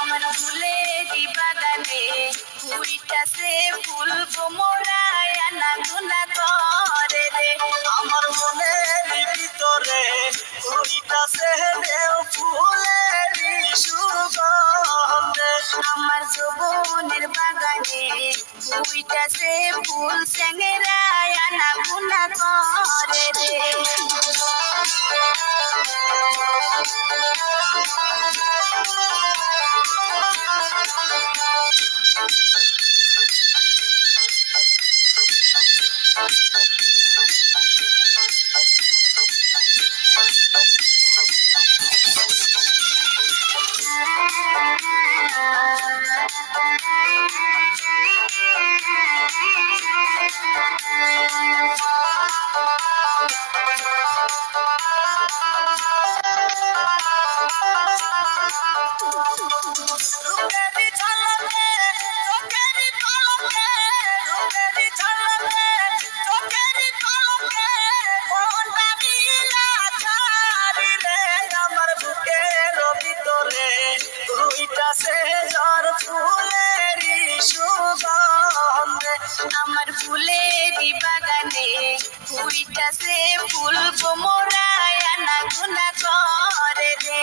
আমার ফুলেরি বাগানে ফুইটাছে ফুল কোমরায় আনা গুনা করে রে। আমার মনের ভিতরে ফুইটাছে দেও ফুলেরি সুগন্ধে। আমার যৌবনের বাগানে ফুইটাছে ফুল স্যাংরায় আনা গুনা করে রে। রূপেরি ঝলকে চোখেরি পলকে, রূপেরি ঝলকে চোখেরি পলকে, মনটা বিলাচারি রে। আমার বুকের ভিতরে ফুইটাছে ঝড় ফুলেরি সুগন্ধে। আমার ফুলেরি বাগানে ফুইটাছে ফুল কোমরায় আনা গুনা করে রে।